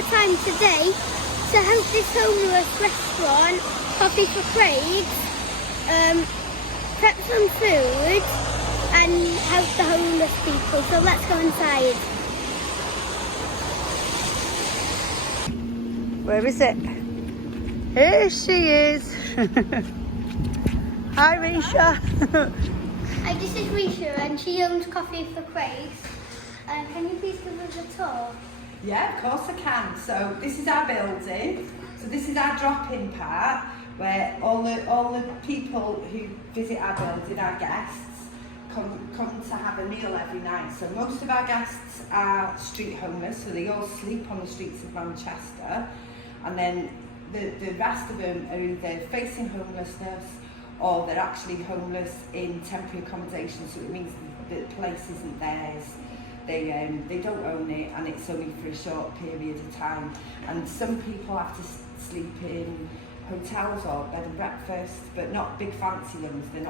our time today to help this homeless restaurant, Coffee for Craig's, prep some food and help the homeless people. So let's go inside. Where is it? Here she is. Hi, Risha. Hi, this is Risha and she owns Coffee for Craig's. Can you please give us a tour? Yeah, of course I can. So this is our building. So this is our drop-in part where all the people who visit our building, our guests, come to have a meal every night. So most of our guests are street homeless, so they all sleep on the streets of Manchester. And then the rest of them are either facing homelessness or they're actually homeless in temporary accommodation, so it means the place isn't theirs. They don't own it and it's only for a short period of time. And some people have to sleep in hotels or bed and breakfast, but not big fancy ones. They're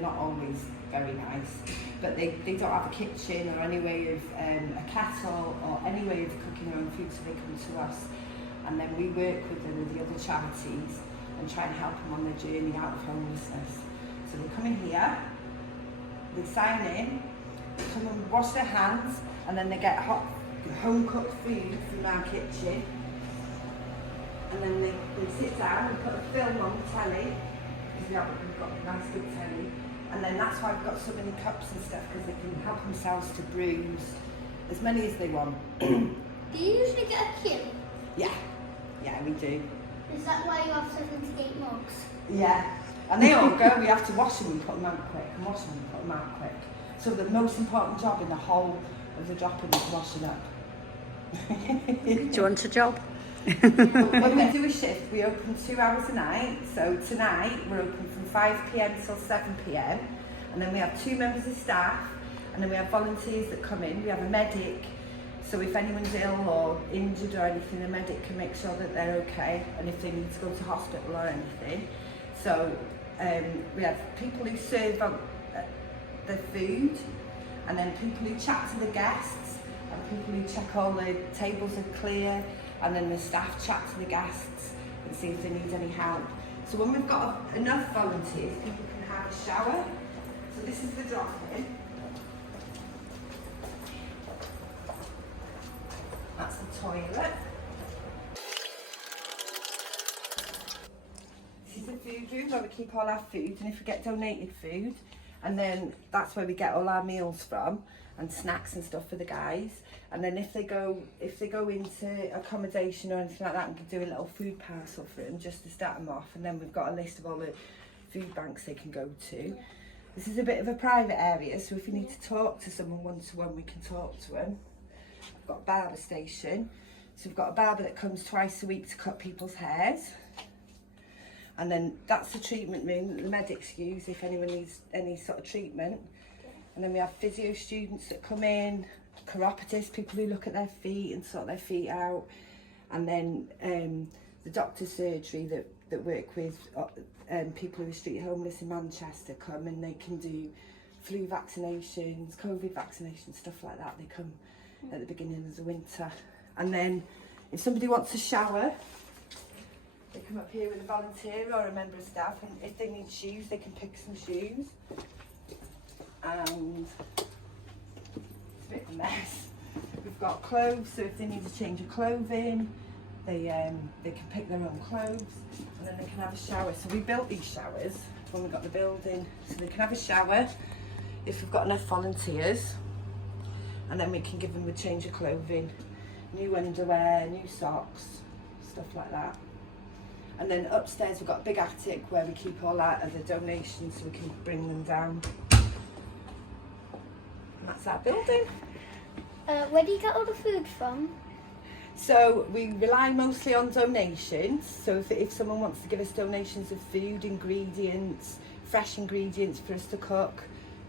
not always very nice. But they don't have a kitchen or any way of a kettle or any way of cooking their own food, so they come to us. And then we work with them with the other charities and try and help them on their journey out of homelessness. So they come in here, they sign in, they come and wash their hands, and then they get hot, home-cooked food from our kitchen. And then they sit down and put a film on the telly, because we've got a nice big telly. And then that's why we've got so many cups and stuff, because they can help themselves to brews, as many as they want. Do you usually get a queue? Yeah, we do. Is that why you have 78 mugs? Yeah, and they all go, we have to wash them and put them out quick, and wash them and put them out quick. So the most important job in the whole of the drop-in is washing up. Do you want a job? When we do a shift, we open 2 hours a night. So tonight, we're open from 5 p.m. till 7 p.m. And then we have 2 members of staff, and then we have volunteers that come in. We have a medic. So if anyone's ill or injured or anything, the medic can make sure that they're okay, and if they need to go to hospital or anything. So we have people who serve the food, and then people who chat to the guests, and people who check all the tables are clear, and then the staff chat to the guests and see if they need any help. So when we've got enough volunteers, people can have a shower. So this is the drop-in. That's the toilet. This is the food room where we keep all our food, and if we get donated food, and then that's where we get all our meals from, and snacks and stuff for the guys. And then if they go into accommodation or anything like that, we can do a little food parcel for them just to start them off. And then we've got a list of all the food banks they can go to. This is a bit of a private area, so if you need to talk to someone one-to-one, we can talk to them. We've got a barber station, so we've got a barber that comes twice a week to cut people's hairs. And then that's the treatment room that the medics use if anyone needs any sort of treatment. And then we have physio students that come in, chiropodists, people who look at their feet and sort their feet out. And then the doctor's surgery that work with people who are street homeless in Manchester come, and they can do flu vaccinations, COVID vaccinations, stuff like that. They come at the beginning of the winter. And then if somebody wants a shower, they come up here with a volunteer or a member of staff, and if they need shoes, they can pick some shoes. And it's a bit of a mess. We've got clothes, so if they need a change of clothing, they can pick their own clothes, and then they can have a shower. So we built these showers when we got the building, so they can have a shower if we've got enough volunteers, and then we can give them a change of clothing, new underwear, new socks, stuff like that. And then upstairs we've got a big attic where we keep all our other donations, so we can bring them down. And that's our building. Where do you get all the food from? So we rely mostly on donations. So if someone wants to give us donations of food, ingredients, fresh ingredients for us to cook,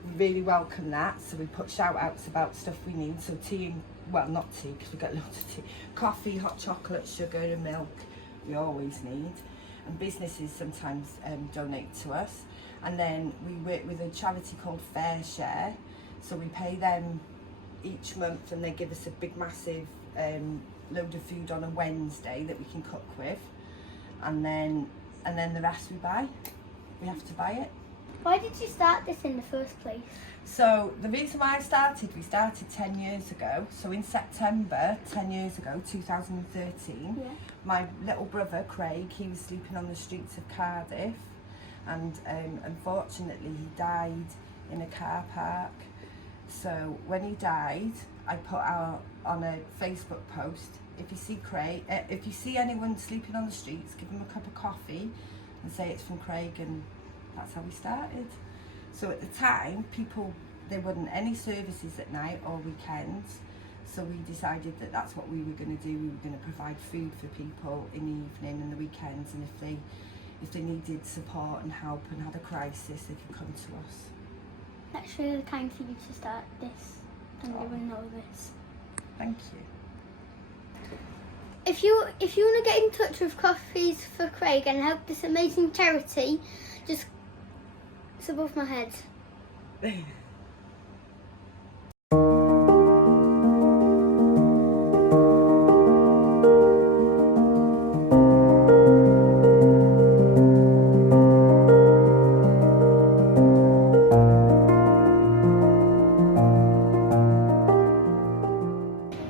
we really welcome that. So we put shout outs about stuff we need. So tea, well not tea because we get loads of tea, coffee, hot chocolate, sugar and milk we always need. And businesses sometimes donate to us. And then we work with a charity called Fair Share. So we pay them each month and they give us a big massive load of food on a Wednesday that we can cook with, and then the rest we buy. We have to buy it. Why did you start this in the first place? So the reason why we started 10 years ago. So in September 10 years ago, 2013, my little brother Craig, he was sleeping on the streets of Cardiff, and unfortunately he died in a car park. So when he died, I put out on a Facebook post, if you see anyone sleeping on the streets, give them a cup of coffee and say it's from Craig, and that's how we started. So at the time, there wasn't any services at night or weekends, so we decided that that's what we were going to do. We were going to provide food for people in the evening and the weekends, and if they needed support and help and had a crisis, they could come to us. That's really kind for you to start this and everyone know this. Thank you. If you want to get in touch with Coffees for Craig and help this amazing charity, just it's above my head.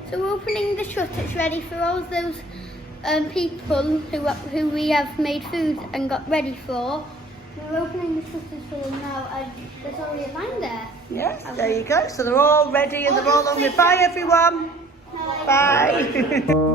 So we're opening the shutters ready for all those people who we have made food and got ready for. We're opening the shutters for them now, and there's already a line there. Yes, there you go. So they're all ready and they're all hungry. Bye, everyone. Bye.